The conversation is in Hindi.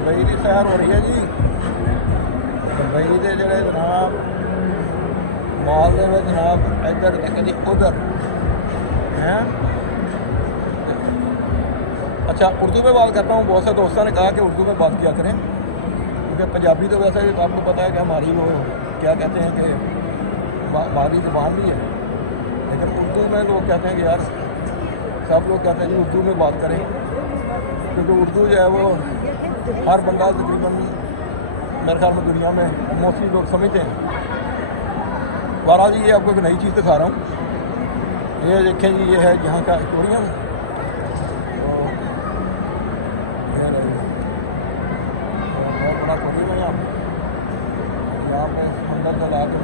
दुबई की सैर हो रही है जी। दुबई के जोड़े जनाब मॉल दे विच जनाब इधर तो कभी उधर हैं। अच्छा, उर्दू में बात करता हूँ। बहुत से दोस्तों ने कहा कि उर्दू में बात किया करें, क्योंकि पंजाबी तो वैसे आपको पता है कि हमारी वो क्या कहते हैं कि मादरी ज़बान भी है, लेकिन उर्दू में लोग कहते हैं कि यार सब लोग कहते हैं कि उर्दू में बात करें, क्योंकि उर्दू जो है वो हर बंदा तकरीबन मेरे ख्याल में दुनिया में मोस्टली लोग समझते हैं। बहरहाल जी, ये आपको एक नई चीज़ दिखा रहा हूँ। ये देखें जी, ये है यहाँ का एक्वेरियम। तो बहुत बड़ा एक्वेरियम है यहाँ पे समंदर से ला के